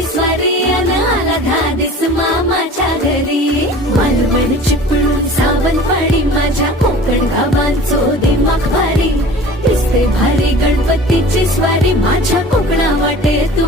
गणपतीची स्वारी अन आला धादिस मामाच्या घरी. मालवण चिपळूण सावंतवाडी माझ्या कोकण गावांचो दिमाग भारी. दिसते भारी गणपतीची स्वारी माझ्या कोकणा वाटे तू